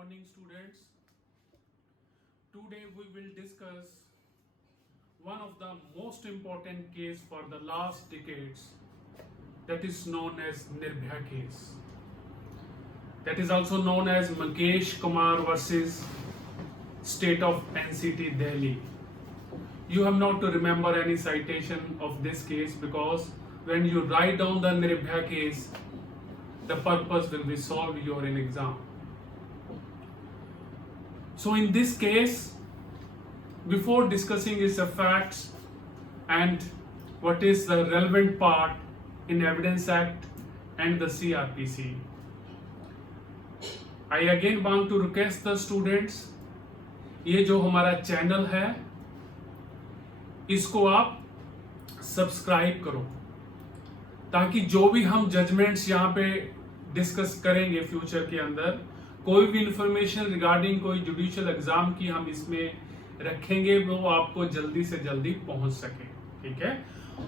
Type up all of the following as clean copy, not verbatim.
morning, students. Today we will discuss one of the most important case for the last decades, that is known as Nirbhaya case. That is also known as Mangesh Kumar versus State of NCT Delhi. You have not to remember any citation of this case, because when you write down the Nirbhaya case, the purpose will be solved your in exam. So in this case, before discussing its facts and what is the relevant part in Evidence Act and the CRPC, I again want to request the students, ये जो हमारा चैनल है इसको आप सब्सक्राइब करो, ताकि जो भी हम जजमेंट्स यहाँ पे डिस्कस करेंगे फ्यूचर के अंदर, कोई भी इंफॉर्मेशन रिगार्डिंग कोई जुडिशियल एग्जाम की हम इसमें रखेंगे वो आपको जल्दी से जल्दी पहुंच सके, ठीक है।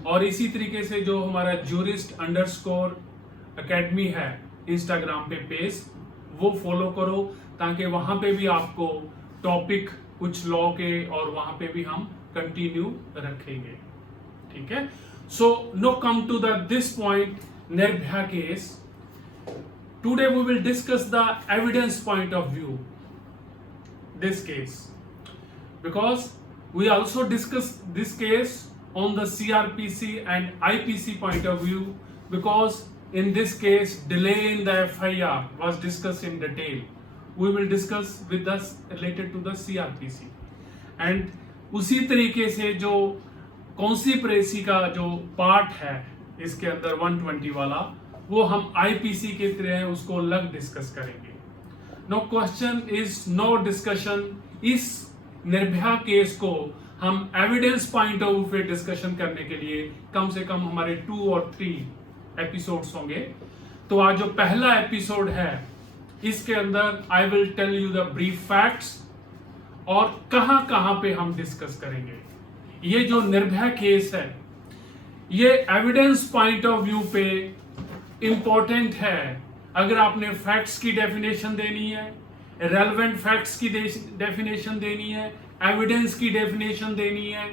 और इसी तरीके से जो हमारा जूरिस्ट अंडरस्कोर एकेडमी है इंस्टाग्राम पे पेज, वो फॉलो करो, ताकि वहां पे भी आपको टॉपिक कुछ लॉ के और वहां पे भी हम कंटिन्यू रखेंगे, ठीक है। So now come to the this point, Nirbhaya case. Today we will discuss the evidence point of view this case, because we also discuss this case on the CRPC and IPC point of view, because in this case delay in the FIR was discussed in detail. We will discuss with us related to the CRPC and उसी तरीके से जो कॉन्सिपरेसी का जो पार्ट है इसके अंदर 120 वाला, वो हम आईपीसी के तरह उसको अलग डिस्कस करेंगे. Now question is now discussion. इस निर्भया केस को हम एविडेंस पॉइंट ऑफ व्यू पे डिस्कशन करने के लिए कम से कम हमारे 2 और 3 एपिसोड्स होंगे. तो आज जो पहला एपिसोड है इसके अंदर I will tell you the brief facts और कहां कहां पे हम डिस्कस करेंगे. ये जो निर्भया केस है ये एविडेंस पॉइंट ऑफ व्यू पे इंपॉर्टेंट है. अगर आपने फैक्ट्स की डेफिनेशन देनी है, रेलेवेंट फैक्ट्स की डेफिनेशन देनी है, एविडेंस की डेफिनेशन देनी है,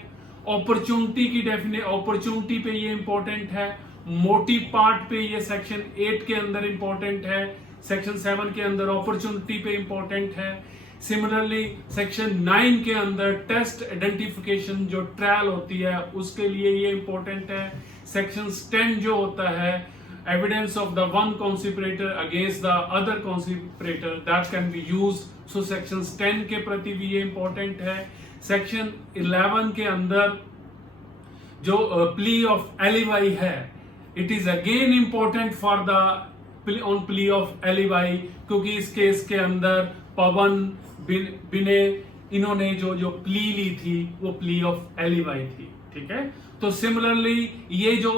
अपॉर्चुनिटी पे ये इंपॉर्टेंट है, मोटिव पार्ट पे ये सेक्शन 8 के अंदर इंपॉर्टेंट है, सेक्शन 7 के अंदर अपॉर्चुनिटी पे इंपॉर्टेंट है. सिमिलरली सेक्शन 9 के अंदर टेस्ट आइडेंटिफिकेशन जो ट्रायल होती है उसके लिए ये इंपॉर्टेंट है. सेक्शन 10 जो होता है evidence of the one conspirator against the other conspirator that can be used. So sections 10 के प्रति भी ये important है. section 11 के अंदर जो plea of alibi है, it is again important for the on plea of alibi, क्योंकि इस केस के अंदर पवन बिने इन्होंने जो प्ली ली थी वो प्ली ऑफ एलिबाई थी, ठीक है. तो सिमिलरली ये जो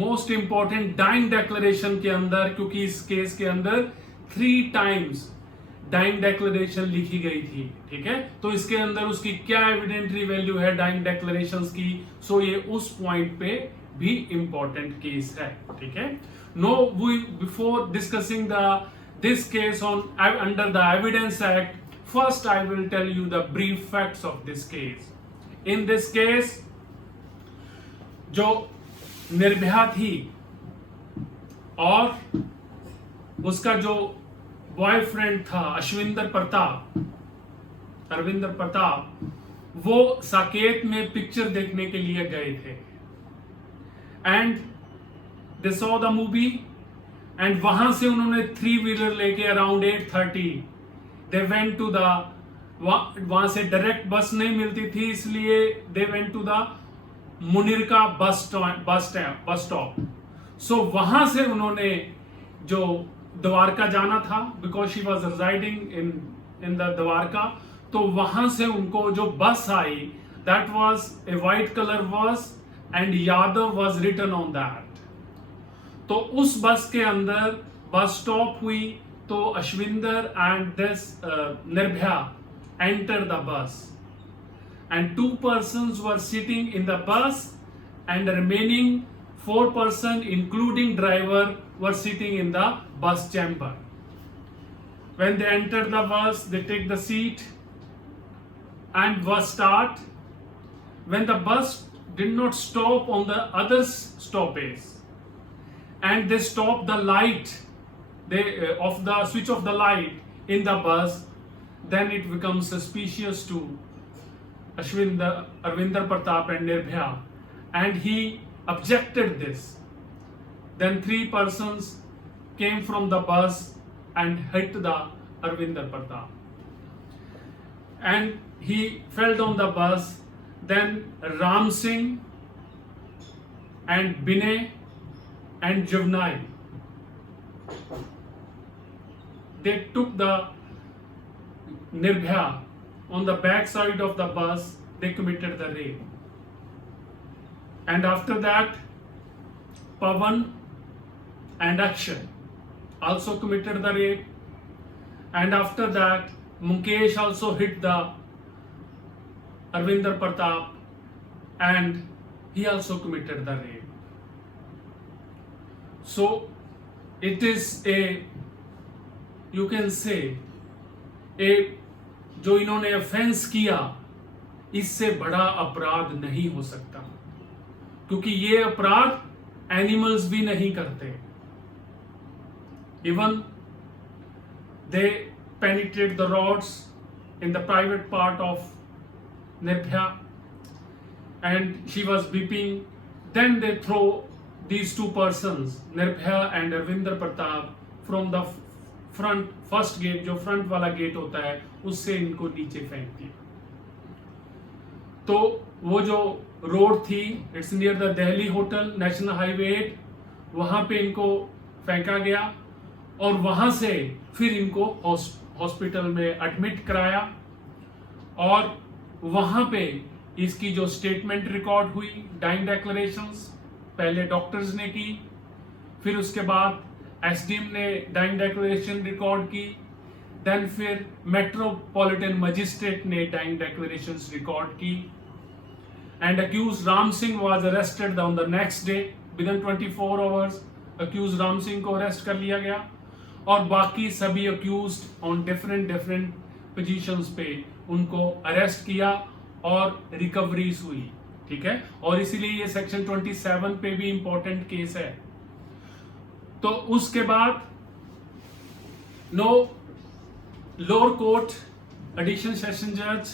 मोस्ट इंपॉर्टेंट डाइंग डेक्लेरेशन के अंदर, क्योंकि इस केस के अंदर 3 टाइम्स डाइंग डेक्लेरेशन लिखी गई थी, ठीक है. तो इसके अंदर उसकी क्या एविडेंटरी वैल्यू है डाइंग डेक्लेरेशंस की, सो ये उस पॉइंट पे भी इंपॉर्टेंट केस है, ठीक है. Now we before discussing this case on under the evidence act, first I will tell you the brief facts of this case. In this case जो निर्भया थी और उसका जो बॉयफ्रेंड था अरविंदर प्रताप, वो साकेत में पिक्चर देखने के लिए गए थे and they saw the movie and वहां से उन्होंने 3 व्हीलर लेके around 8:30 they went to the, वहां से डायरेक्ट बस नहीं मिलती थी, इसलिए they went to the Munirka bus stop. सो वहां से उन्होंने जो द्वारका जाना था, because she was residing in the Dwarka, तो वहां से उनको जो बस आई that was a white colour bus and Yadav was written on that. तो उस बस के अंदर बस स्टॉप हुई, तो Ashwinder and this Nirbhaya enter the bus and 2 persons were sitting in the bus and the remaining 4 persons including driver were sitting in the bus chamber. When they enter the bus, they take the seat and bus start. When the bus did not stop on the other stoppage and they stop the light, of the switch of the light in the bus, then it becomes suspicious to Arvinder Pratap and Nirbhaya, and he objected this. Then 3 persons came from the bus and hit the Arvinder Pratap, and he fell down the bus. Then Ram Singh and Binay and Juvenile, they took the Nirbhaya on the back side of the bus. They committed the rape, and after that Pawan and Akshay also committed the rape, and after that Mukesh also hit the Arvinder Pratap and he also committed the rape. So it is you can say जो इन्होंने ऑफेंस किया, इससे बड़ा अपराध नहीं हो सकता, क्योंकि ये अपराध एनिमल्स भी नहीं करते. Even they penetrate the rods in the private part of Nirbhaya and she was beeping. Then they throw these 2 persons, Nirbhaya and Arvinder Pratap, from the front first gate, जो फ्रंट वाला गेट होता है, उससे इनको नीचे फेंक दिया. तो वो जो रोड थी, it's near the Delhi hotel, national highway 8, वहां पे इनको फेंका गया और वहां से फिर इनको हॉस्पिटल में एडमिट कराया और वहां पे इसकी जो स्टेटमेंट रिकॉर्ड हुई, डाइंग डिक्लेरेशंस पहले डॉक्टर्स ने की, फिर उसके बाद एसडीएम ने डाइंग डिक्लेरेशन रिकॉर्ड की, देन फिर मेट्रोपॉलिटन मजिस्ट्रेट ने डाइंग डिक्लेरेशंस रिकॉर्ड की, and accused Ram Singh was arrested on the next day. Within 24 hours accused Ram Singh को अरेस्ट कर लिया गया और बाकी सभी अक्यूज्ड ऑन डिफरेंट पोजीशंस पे उनको अरेस्ट किया और रिकवरीज हुई. ठीक है, और इसीलिए ये सेक्शन 27 पे भी इंपॉर्टेंट केस है. तो उसके बाद now lower court additional session जज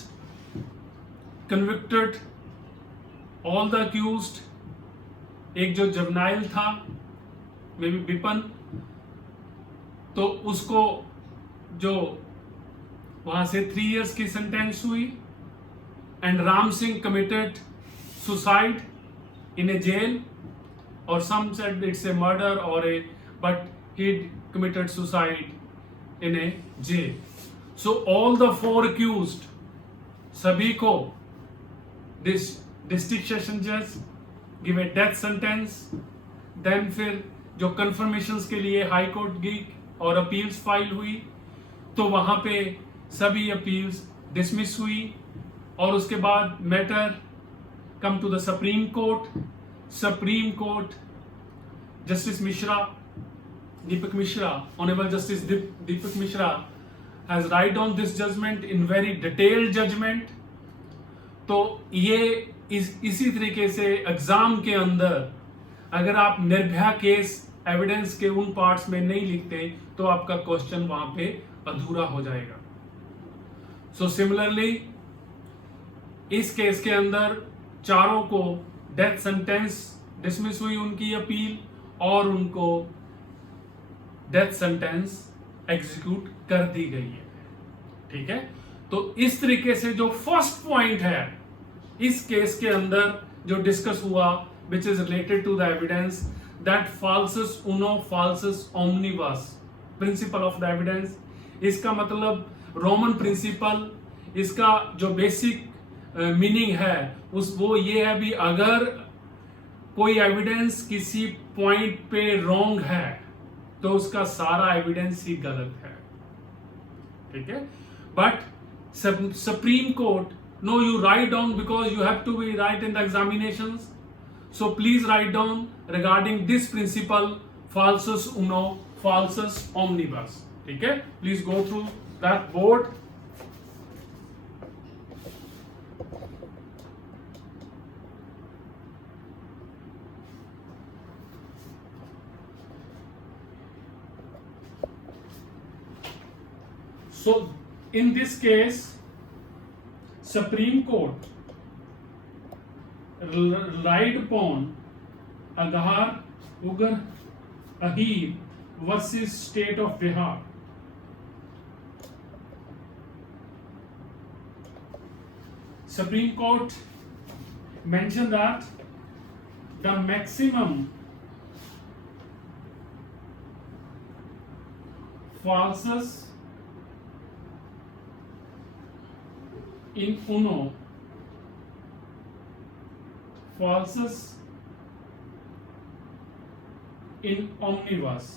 कन्विक्टेड ऑल द अक्यूज्ड. एक जो जर्नाइल था, मे बी विपन, तो उसको जो वहां से 3 years की सेंटेंस हुई, and Ram Singh committed suicide in a jail, और some said it's a murder but he committed suicide in a jail. So all the 4 accused, सभी को this district session judge give a death sentence. Then फिर जो confirmations के लिए high court गई और appeals file हुई, तो वहां पे सभी अपील्स डिसमिस हुई और उसके बाद matter come to the supreme court. Supreme court justice Mishra, Deepak Mishra, Honorable Justice Deepak Mishra has write on this judgment in very detailed judgment. तो ये इसी तरीके से एग्जाम के अंदर अगर आप निर्भया केस एविडेंस के उन पार्ट्स में नहीं लिखते तो आपका क्वेश्चन वहां पे अधूरा हो जाएगा. सो सिमिलरली इस केस के अंदर चारों को डेथ सेंटेंस डिसमिस हुई, उनकी अपील, और उनको डेथ सेंटेंस एग्जीक्यूट कर दी गई है. ठीक है, तो इस तरीके से जो फर्स्ट पॉइंट है इस केस के अंदर जो डिस्कस हुआ, which is related to the evidence, that falsus uno falsus omnibus principle of the evidence. इसका मतलब रोमन प्रिंसिपल, इसका जो बेसिक मीनिंग है वो ये है भी अगर कोई एविडेंस किसी पॉइंट पे रॉन्ग है तो उसका सारा एविडेंस ही गलत है. ठीक है, but supreme court, now, you write down because you have to be right in the examinations. So please write down regarding this principle, falsus uno, falsus omnibus. ठीक है, please go through that board. So in this case, Supreme Court relied upon Aghar Ugar Ahir versus State of Bihar. Supreme Court mentioned that the maximum falsus in uno, falsus in omnibus.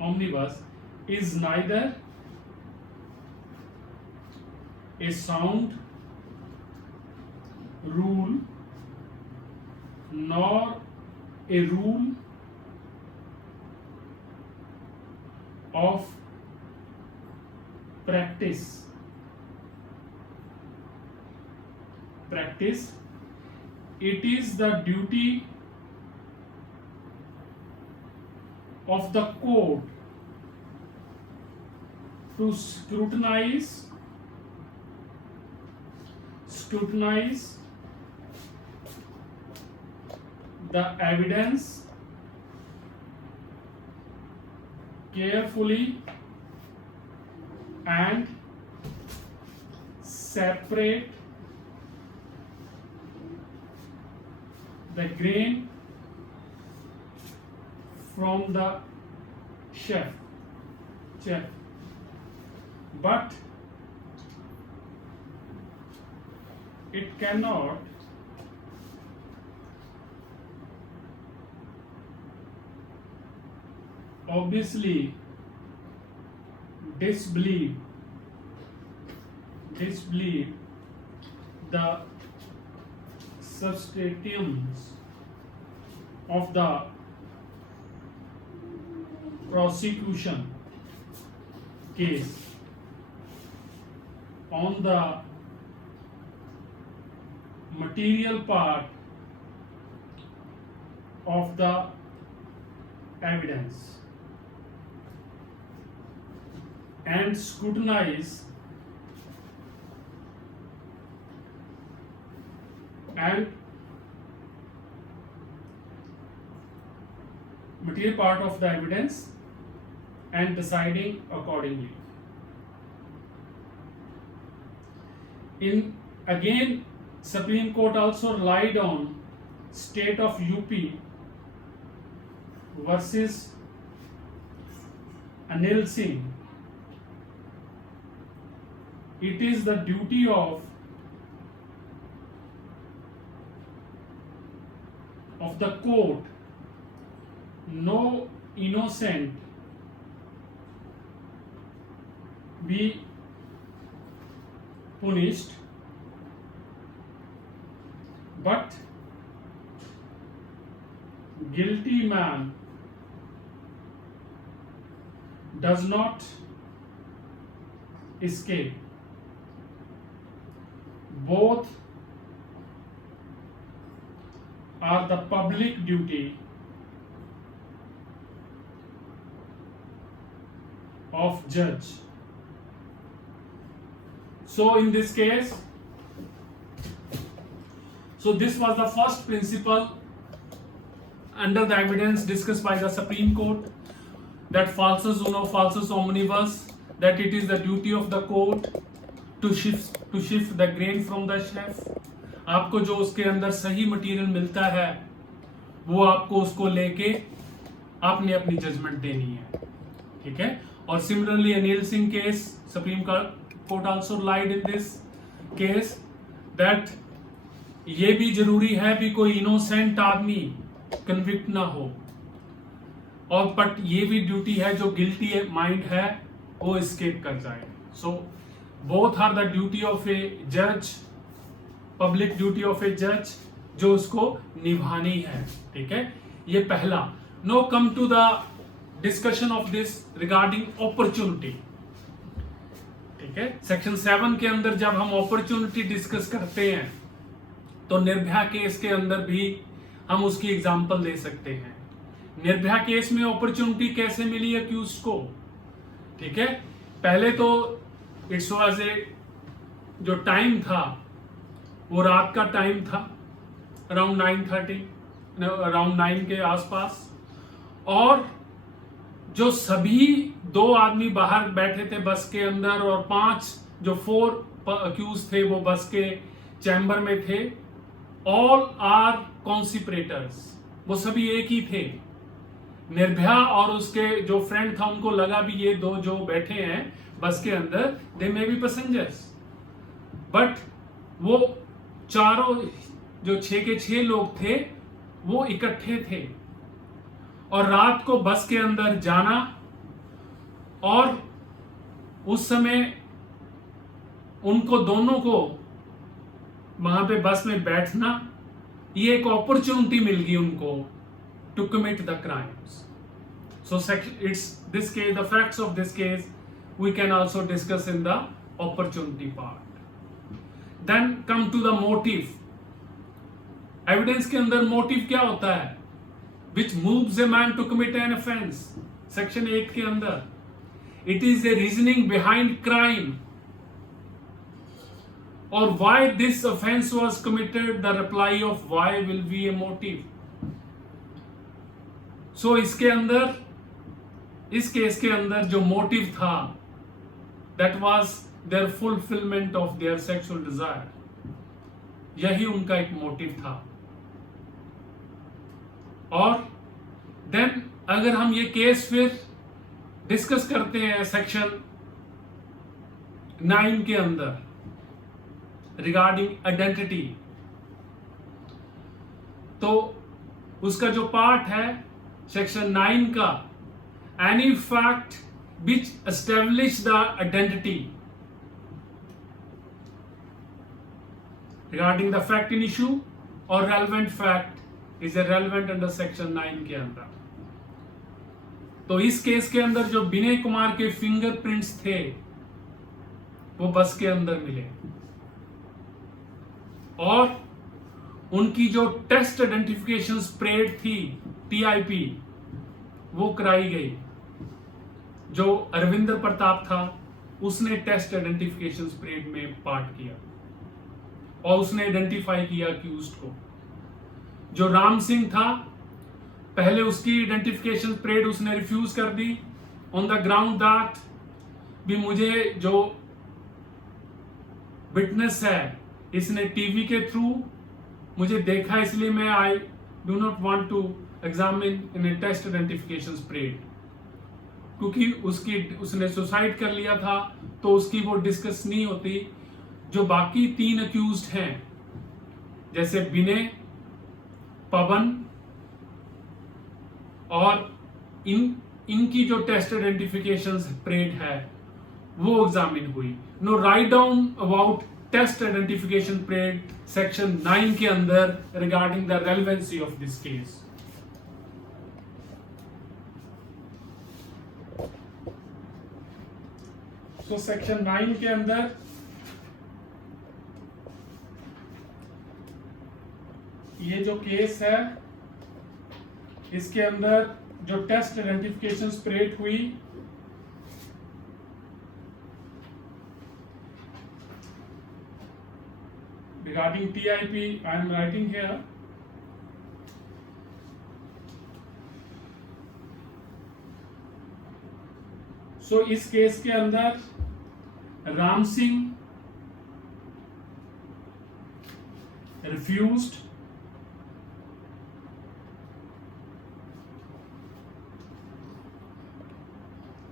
Omnibus is neither a sound rule nor a rule of practice. It is the duty of the court to scrutinize the evidence carefully and separate the grain from the chaff. But it cannot obviously disbelieve the substantiums of the prosecution case on the material part of the evidence and scrutinize and material part of the evidence and deciding accordingly. Again, Supreme Court also relied on State of UP versus Anil Singh. It is the duty of the court, no innocent be punished, but guilty man does not escape. Both are the public duty of judge. So in this case, so this was the first principle under the evidence discussed by the Supreme Court, that falsus uno, falsus omnibus, that it is the duty of the court to shift the grain from the chaff. आपको जो उसके अंदर सही मटेरियल मिलता है वो आपको उसको लेके आपने अपनी जजमेंट देनी है, ठीक है. और similarly Anil Singh case, supreme court also laid in this case that ये भी जरूरी है भी कोई इनोसेंट आदमी कन्विक्ट ना हो, और बट ये भी ड्यूटी है जो गिल्टी माइंड है वो एस्केप कर जाए. So both are the duty of a जज, पब्लिक ड्यूटी ऑफ ए जज जो उसको निभानी है, ठीक है. ये पहला. Now come to the discussion of this regarding opportunity. ठीक है, सेक्शन 7 के अंदर जब हम अपॉर्चुनिटी डिस्कस करते हैं तो निर्भया केस के अंदर भी हम उसकी एग्जांपल दे सकते हैं। निर्भया केस में अपॉर्चुनिटी कैसे मिली अक्यूज को? ठीक है, पहले तो इट्स वाज ए जो टाइम था वो रात का टाइम था, अराउंड 9:30, अराउंड 9 के आसपास, और जो सभी 2 आदमी बाहर बैठे थे बस के अंदर और 5 जो 4 अक्यूज थे वो बस के चैम्बर में थे। ऑल आर कॉन्सिपरेटर्स, वो सभी एक ही थे। निर्भया और उसके जो फ्रेंड था उनको लगा भी ये 2 जो बैठे हैं बस के अंदर दे मे बी पैसेंजर्स, बट वो चारों जो 6 के 6 लोग थे वो इकट्ठे थे और रात को बस के अंदर जाना और उस समय उनको दोनों को वहां पे बस में बैठना, ये एक अपॉर्चुनिटी मिल गई उनको to commit the crimes. So it's this case, the facts of this case we can also discuss in the opportunity part. Then come to the motive. Evidence के अंदर मोटिव क्या होता है? which moves a man to commit an offense, section 8 के अंदर, it is a reasoning behind crime or why this offense was committed. The reply of why will be a motive. So इसके अंदर, इस केस के अंदर जो मोटिव था that was their fulfillment of their sexual desire, यही उनका एक मोटिव था। और देन अगर हम ये केस फिर डिस्कस करते हैं सेक्शन 9 के अंदर रिगार्डिंग आइडेंटिटी, तो उसका जो पार्ट है सेक्शन 9 का, any fact which establish the identity regarding the fact in issue और relevant fact is a relevant under section 9 के अंदर। तो इस केस के अंदर जो विनय कुमार के फिंगरप्रिंट्स थे वो बस के अंदर मिले और उनकी जो टेस्ट आइडेंटिफिकेशन स्प्रेड थी टीआईपी वो कराई गई। जो अरविंदर प्रताप था उसने टेस्ट आइडेंटिफिकेशन स्प्रेड में पार्ट किया और उसने आइडेंटिफाई किया अक्यूज्ड को। जो राम सिंह था पहले उसकी आइडेंटिफिकेशन स्प्रेड उसने रिफ्यूज कर दी ऑन द ग्राउंड दैट भी मुझे जो विटनेस है इसने टीवी के थ्रू मुझे देखा, इसलिए मैं I do not want to examine in a test identification parade, क्योंकि उसने सुसाइड कर लिया था तो उसकी वो डिस्कस नहीं होती। जो बाकी 3 अक्यूज्ड हैं जैसे विनय, पवन और इनकी जो टेस्ट आइडेंटिफिकेशन स्प्रेड है वो एग्जामिन हुई। Now write down about test identification parade section 9 के अंदर regarding the relevancy of this case. तो सेक्शन 9 के अंदर ये जो केस है इसके अंदर जो टेस्ट आइडेंटिफिकेशन स्प्रेड हुई regarding TIP, I am writing here, so इस केस के अंदर राम सिंह रिफ्यूज्ड,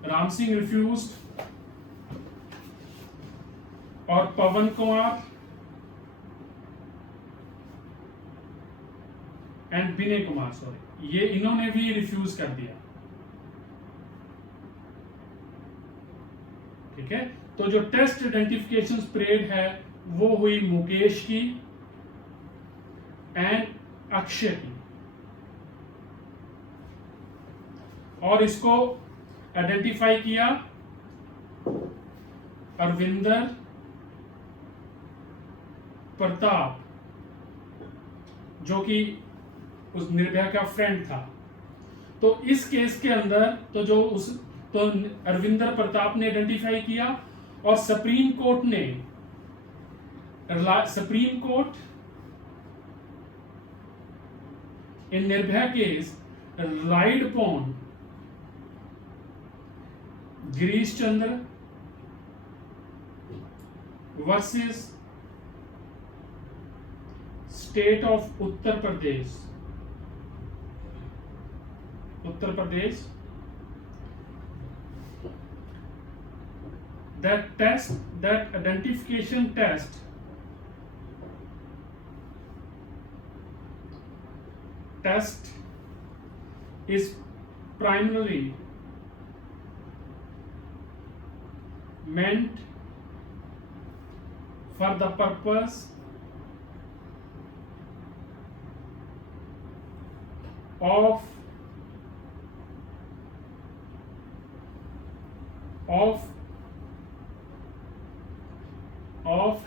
राम सिंह रिफ्यूज्ड और पवन कुमार एंड विनय कुमार, सॉरी, ये इन्होंने भी रिफ्यूज कर दिया। ठीक है, तो जो टेस्ट आइडेंटिफिकेशन स्प्रेड है वो हुई मुकेश की एंड अक्षय की। और इसको आइडेंटिफाई किया अरविंदर प्रताप, जो कि उस निर्भया का फ्रेंड था। तो इस केस के अंदर तो अरविंदर प्रताप ने आइडेंटिफाई किया, और supreme court in Nirbhaya case ride upon Girish Chandra versus state of Uttar Pradesh, that identification test is primarily meant for the purpose of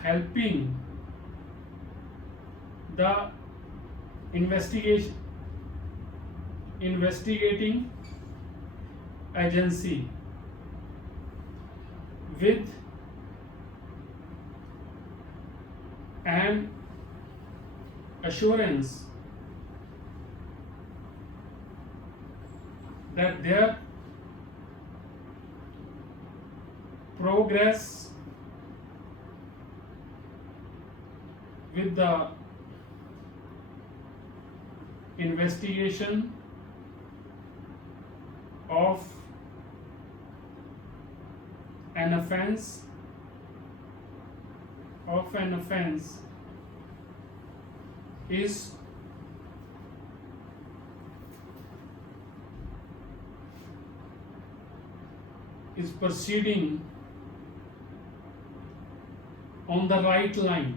helping the investigating agency with an assurance that their progress with the investigation of an offense is proceeding on the right line.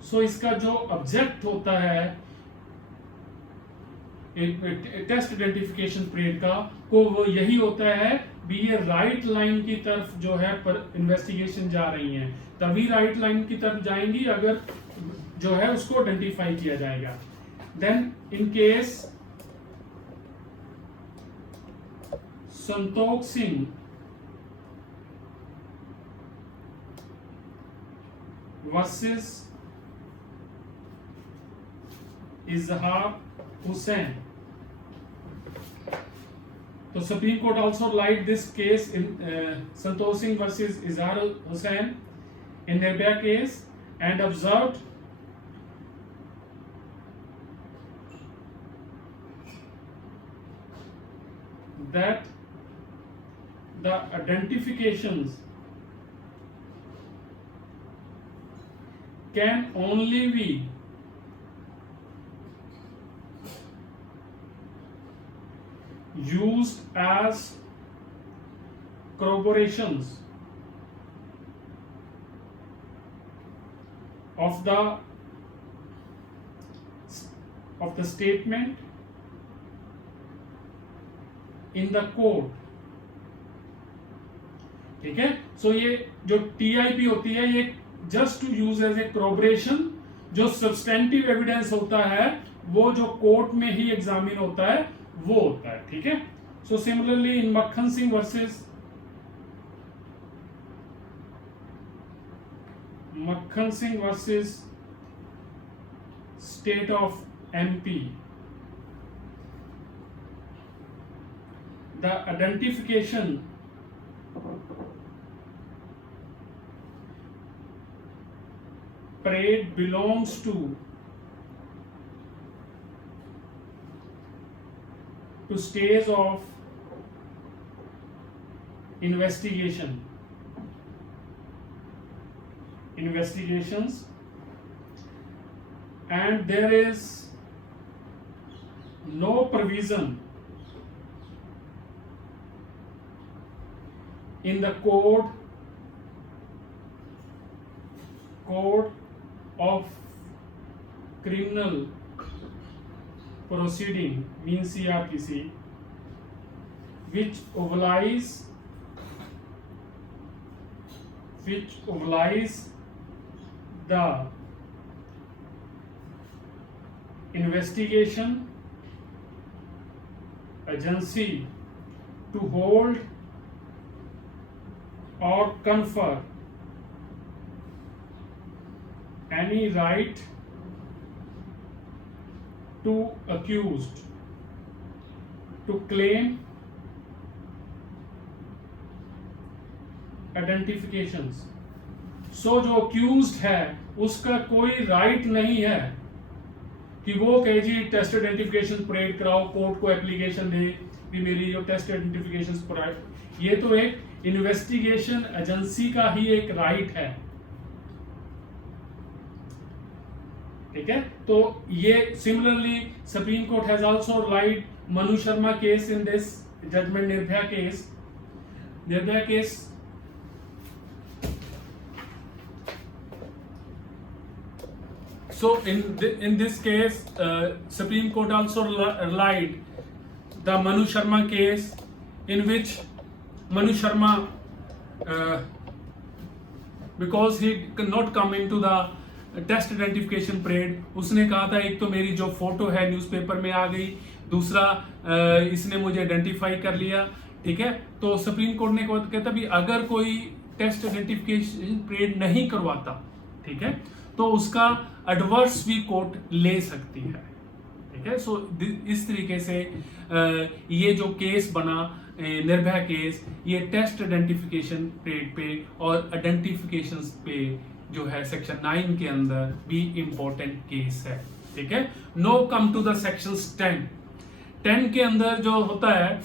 So इसका जो ऑब्जेक्ट होता है test identification period का, को वो यही होता है भी ये राइट लाइन की तरफ जो है पर इन्वेस्टिगेशन जा रही है, तभी राइट लाइन की तरफ जाएंगी अगर जो है उसको आइडेंटिफाई किया जाएगा। Then in case Santosh Singh versus Izhar Hussain, तो supreme court also liked this case in Santosh Singh versus Izhar Hussain in Nirbhaya case and observed that the identifications can only be used as corroborations of the statement in the court। ठीक है, सो ये जो टीआईपी होती है ये just to use as a corroboration, जो substantive evidence होता है वो जो कोर्ट में ही एग्जामिन होता है वो होता है। ठीक है, सो सिमिलरली इन मक्खन Singh versus state of MP, the identification parade belongs to stage of investigations, and there is no provision in the code of criminal proceeding means CRPC which obliges the investigation agency to hold or confer any right to accused to claim identifications. सो जो अक्यूज्ड है उसका कोई राइट नहीं है कि वो कहे जी test identification parade कराओ, कोर्ट को एप्लीकेशन दे कि मेरी जो टेस्ट आइडेंटिफिकेशन परेड, ये तो एक इन्वेस्टिगेशन एजेंसी का ही एक राइट है। ठीक है, तो ये similarly supreme court has also right Manu Sharma case in this judgement, Nirbhaya case so in this case Supreme Court also relied the Manu Sharma case, in which Manu Sharma because he could not come into the test identification parade, उसने कहा था एक तो मेरी जो फोटो है न्यूज़पेपर में आ गई, दूसरा इसने मुझे आइडेंटिफाई कर लिया। ठीक है, तो सुप्रीम कोर्ट ने कहता भी अगर कोई टेस्ट आइडेंटिफिकेशन परेड नहीं करवाता, ठीक है, तो उसका एडवर्स भी कोर्ट ले सकती है। ठीक है, सो इस तरीके से ये जो केस बना निर्भया केस, ये टेस्ट आइडेंटिफिकेशन परेड पे और आइडेंटिफिकेशन पे जो है सेक्शन 9 के अंदर भी इंपॉर्टेंट केस है। ठीक है, now come to the section 10 के अंदर जो होता है,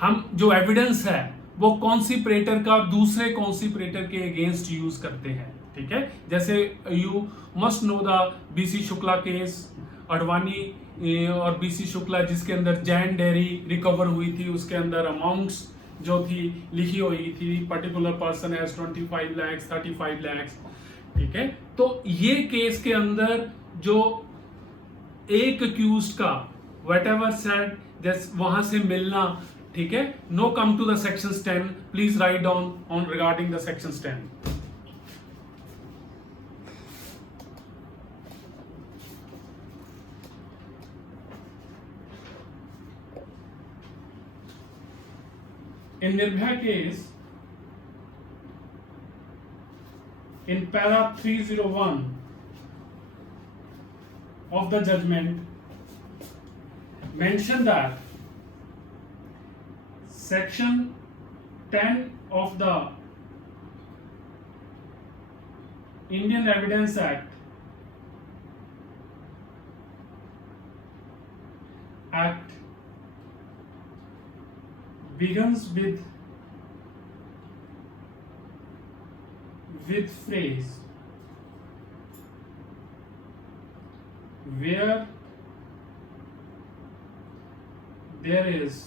हम जो एविडेंस है वो कॉन्सिपरेटर का दूसरे कॉन्सिपरेटर के अगेंस्ट यूज करते हैं। ठीक है, जैसे you must know the BC Shukla केस, अडवाणी और बीसी शुक्ला, जिसके अंदर जैन डेयरी रिकवर हुई थी, उसके अंदर अमाउंट्स जो थी लिखी हुई थी, पर्टिकुलर पर्सन हैज 25 लाख 35 लाख। ठीक है, तो ये केस के अंदर जो एक अक्यूज्ड का वट एवर सेड जैसे वहां से मिलना, ठीक है, now come to the section 10, please write down on regarding the section 10। In Nirbhaya case, in para 301 of the judgment, mention that section 10 of the Indian Evidence Act begins with phrase where there is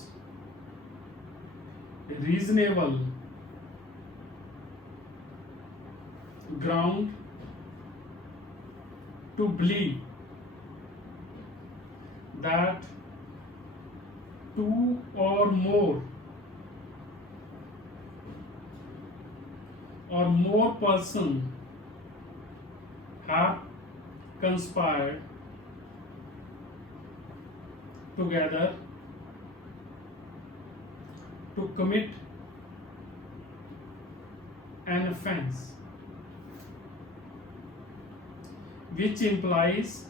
reasonable ground to believe that two or more person have conspired together to commit an offense, which implies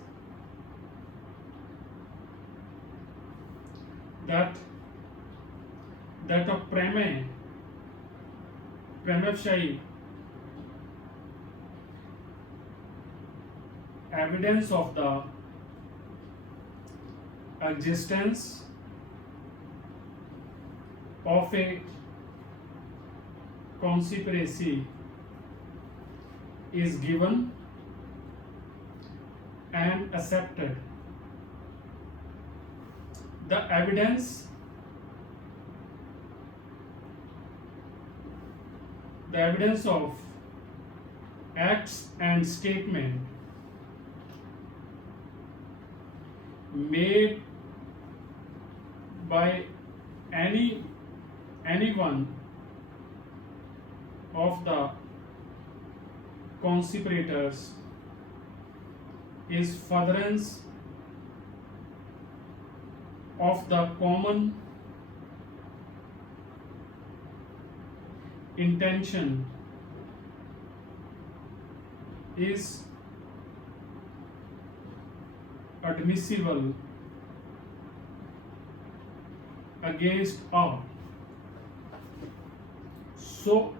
that a prima facie evidence of the existence of a conspiracy is given and accepted. The evidence of acts and statement made by any one of the conspirators is furtherance of the common intention is admissible against all. So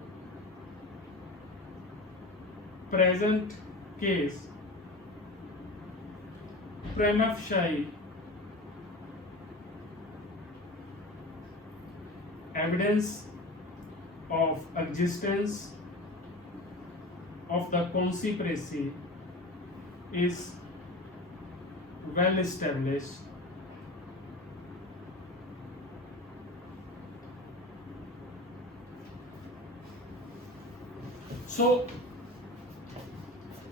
present case prima facie evidence of existence of the conspiracy is well established. So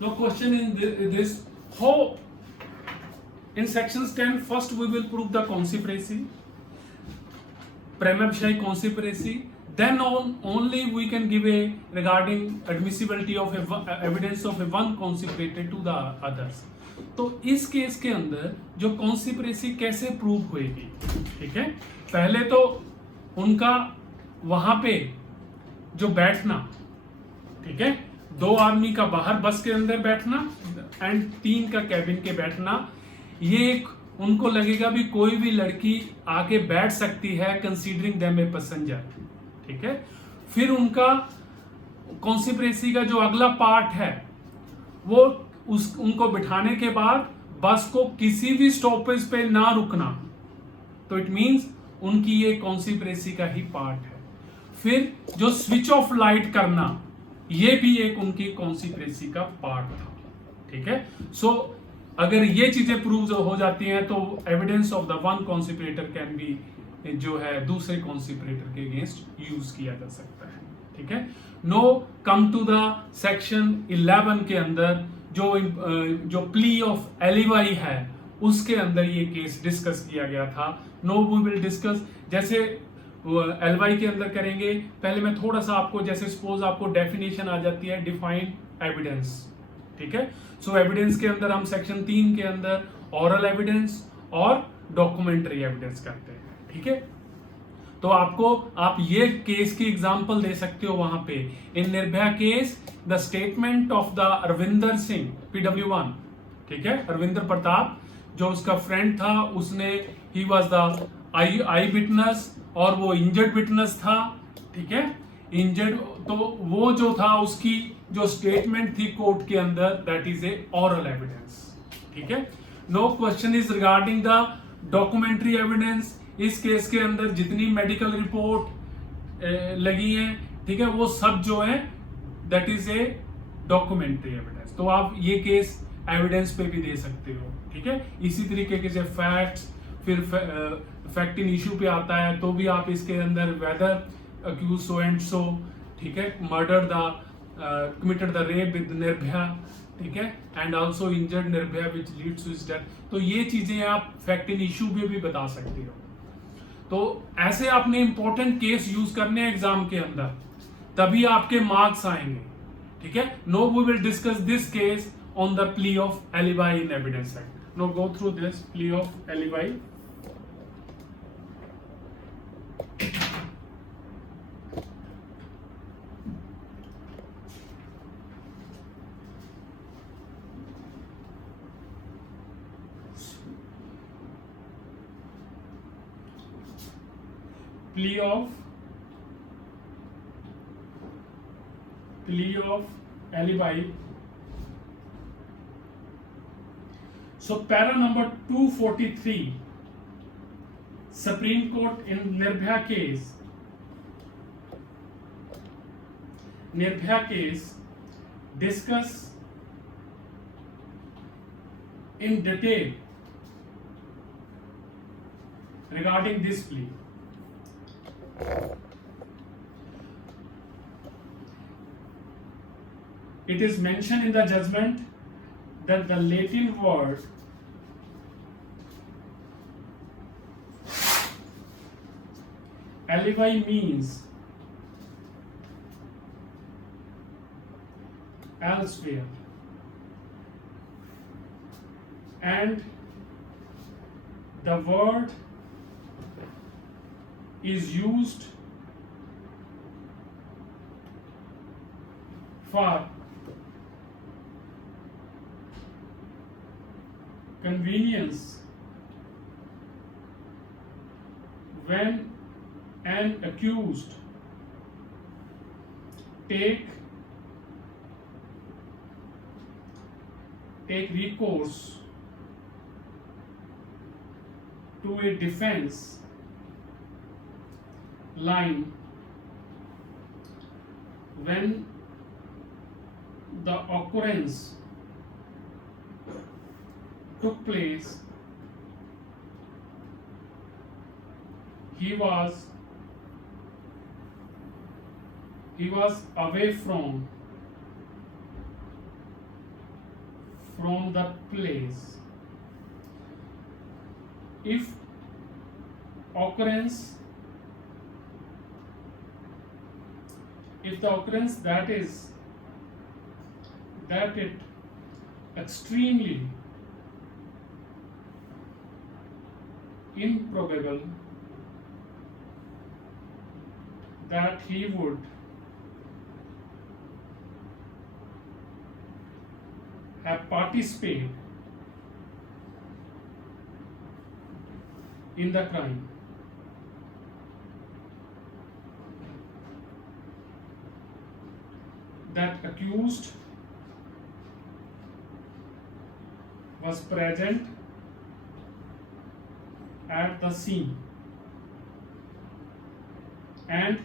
now question in this, how in sections 10 first we will prove the conspiracy, prima facie conspiracy, then only we can give a regarding admissibility of evidence of a one conspirator to the others. तो इस case के अंदर जो कॉन्स्पिरेसी कैसे प्रूव होएगी, ठीक है, पहले तो उनका वहां पे जो बैठना, ठीक है, 2 आदमी का बाहर बस के अंदर बैठना एंड 3 का कैबिन के बैठना, ये एक उनको लगेगा भी कोई भी लड़की आके बैठ सकती है कंसीडरिंग देम ए पैसेंजर, ठीक है। फिर उनका कॉन्स्पिरेसी का जो अगला पार्ट है वो उनको बिठाने के बाद बस को किसी भी स्टॉपेज पे ना रुकना, तो इट मींस उनकी ये कॉन्स्पिरेसी का ही पार्ट है। फिर जो स्विच ऑफ लाइट करना, ये भी एक उनकी कॉन्स्पिरेसी का पार्ट था, ठीक है। सो अगर ये चीजें प्रूव हो जाती हैं तो evidence of the one conspirator can be जो है दूसरे कॉन्स्पिरेटर के अगेंस्ट यूज किया जा सकता है, ठीक है। Now come to the section 11 के अंदर जो प्ली ऑफ एलिवाई है उसके अंदर ये केस डिस्कस किया गया था। नो वी विल डिस्कस, जैसे एलवाई के अंदर करेंगे, पहले मैं थोड़ा सा आपको, जैसे सपोज आपको डेफिनेशन आ जाती है डिफाइंड एविडेंस, ठीक है। सो एविडेंस के अंदर हम सेक्शन 3 के अंदर ऑरल एविडेंस और डॉक्यूमेंट्री एविडेंस करते हैं, ठीक है। तो आप ये केस की एग्जांपल दे सकते हो वहां पे, in Nirbhaya case the statement of the Arvinder Singh PW1, ठीक है, अरविंदर प्रताप जो उसका फ्रेंड था, उसने ही वॉज द आई विटनेस और वो इंजर्ड विटनेस था, ठीक है, इंजर्ड, तो वो जो था उसकी जो स्टेटमेंट थी कोर्ट के अंदर, that is a oral evidence, ठीक है। Now question is regarding the documentary evidence. इस केस के अंदर जितनी मेडिकल रिपोर्ट लगी है, ठीक है, वो सब जो है that is A documentary evidence. तो आप ये केस एविडेंस पे भी दे सकते हो, ठीक है। इसी तरीके के से फैक्ट्स, फिर फैक्ट इन इश्यू पे आता है तो भी आप इसके अंदर whether accused so and so, ठीक है, murder the committed the rape with Nirbhaya, ठीक है, and also injured Nirbhaya which leads to his death. तो ये चीजें आप फैक्ट इन इश्यू पे भी बता सकते हो। तो ऐसे आपने इंपॉर्टेंट केस यूज करने हैं एग्जाम के अंदर, तभी आपके मार्क्स आएंगे, ठीक है। Now we will discuss this case on the plea of alibi in evidence act. Now go through this plea of alibi. Plea of alibi. So para number 243, Supreme Court in Nirbhaya case discuss in detail regarding this plea. It is mentioned in the judgment that the Latin word alibi means elsewhere, and the word is used for convenience when an accused take recourse to a defense line when the occurrence took place, he was away from the place. If the occurrence that it extremely improbable that he would have participated in the crime, that accused was present at the scene and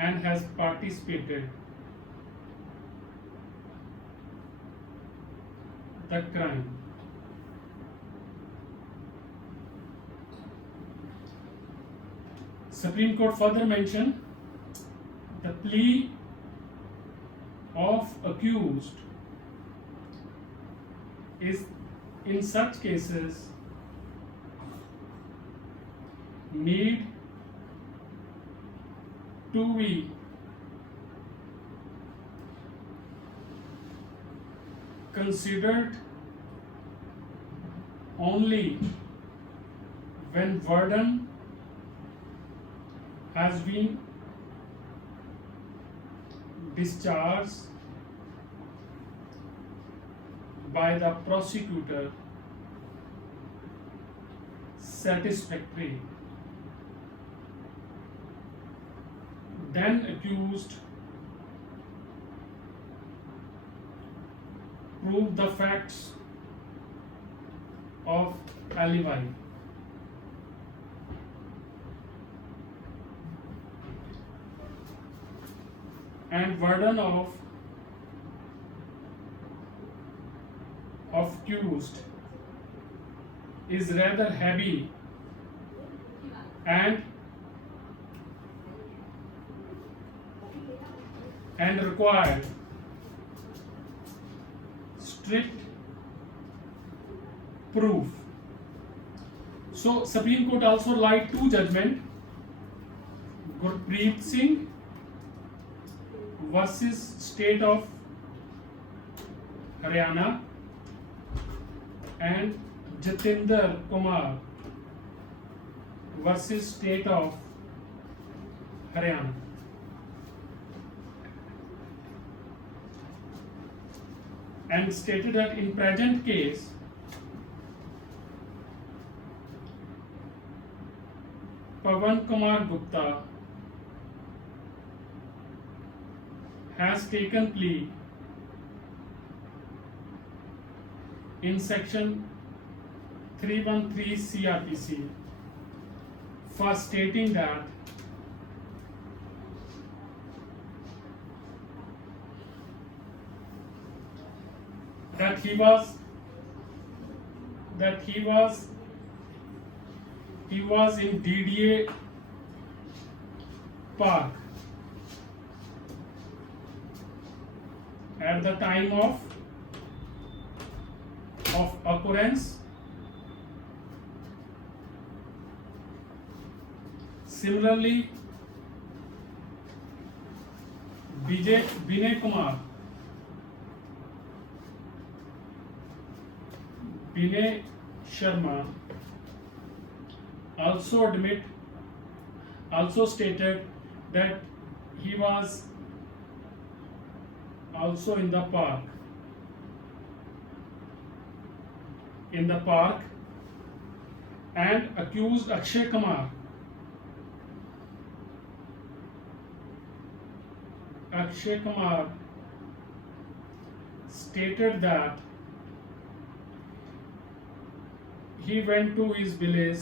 has participated the crime. Supreme Court further mentioned the plea of accused is in such cases need to be considered only when burden has been discharged by the prosecutor satisfactory, then accused prove the facts of alibi. And burden of accused is rather heavy and required strict proof. So Supreme Court also lied two judgment, Gurpreet Singh versus State of Haryana and Jatinder Kumar versus State of Haryana. And stated that in present case, Pawan Kumar Gupta has taken plea in section 313 CRPC for stating that he was in DDA Park at the time of occurrence Similarly, Vinay Sharma also stated that he was also in the park and accused Akshay Kumar stated that he went to his village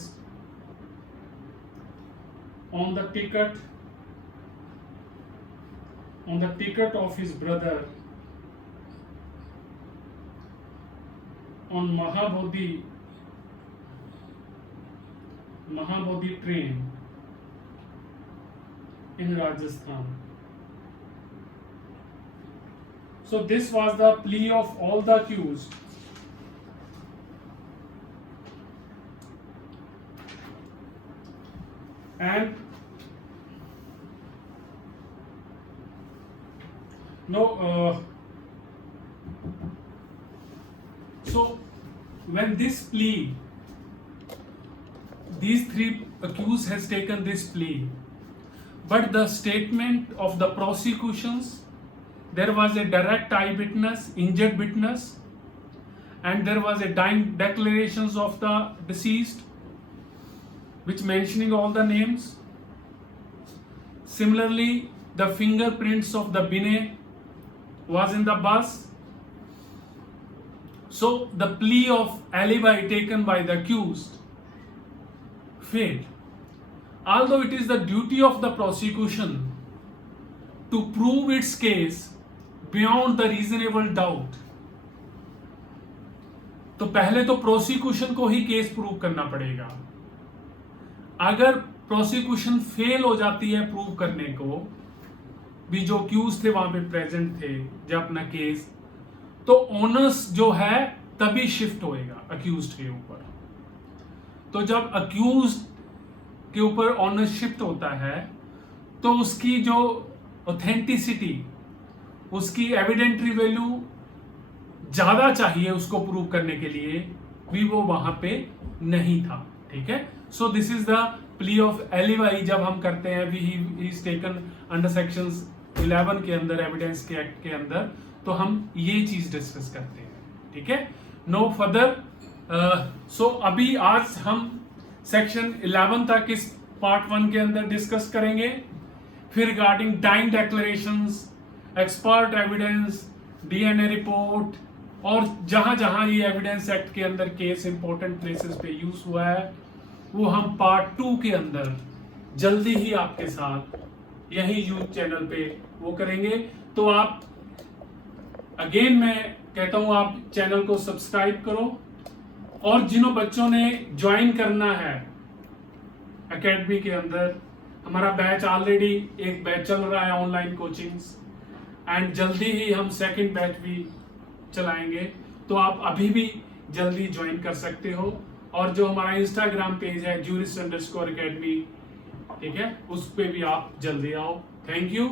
on the ticket of his brother on Mahabodhi train in Rajasthan. So this was the plea of all the accused. And so when this plea, these three accused has taken this plea, but the statement of the prosecutions, there was a direct eyewitness, injured witness, and there was a dying declarations of the deceased, which mentioning all the names. Similarly, the fingerprints of the Vinay was in the bus. So the plea of alibi taken by the accused failed. Although it is the duty of the prosecution to prove its case beyond the reasonable doubt, तो पहले तो प्रोसिक्यूशन को ही case prove करना पड़ेगा. अगर prosecution fail हो जाती है प्रूव करने को, भी जो अक्यूज थे वहां पे प्रेजेंट थे जब अपना केस, तो ओनर्स जो है तभी शिफ्ट होएगा अक्यूज्ड के ऊपर. तो जब अक्यूज्ड के ऊपर ऑनर शिफ्ट होता है तो उसकी जो ऑथेंटिसिटी, उसकी एविडेंटरी वैल्यू ज्यादा चाहिए उसको प्रूव करने के लिए, भी वो वहां पे नहीं था. ठीक है. So this is the plea of alibi जब हम करते हैं, we he is taken under sections 11 के अंदर, एविडेंस के एक्ट के अंदर, तो हम ये चीज डिस्कस करते हैं. ठीक है. No further. सो अभी आज हम सेक्शन 11 तक इस पार्ट 1 के अंदर डिस्कस करेंगे. फिर regarding time declarations, expert evidence, DNA report, और जहां जहां ये एविडेंस एक्ट के अंदर केस इंपॉर्टेंट प्लेसेस पे यूज हुआ है, वो हम पार्ट 2 के अंदर जल्दी ही आपके साथ यही यूट्यूब चैनल पे वो करेंगे. तो आप अगेन मैं कहता हूं आप चैनल को सब्सक्राइब करो, और जिन्हों बच्चों ने ज्वाइन करना है एकेडमी के अंदर, हमारा बैच ऑलरेडी एक बैच चल रहा है ऑनलाइन कोचिंग्स, एंड जल्दी ही हम सेकंड बैच भी चलाएंगे, तो आप अभी भी जल्दी ज्वाइन कर सकते हो. और जो हमारा इंस्टाग्राम पेज है jurist_academy, ठीक है, उस पे भी आप जल्दी आओ. Thank you.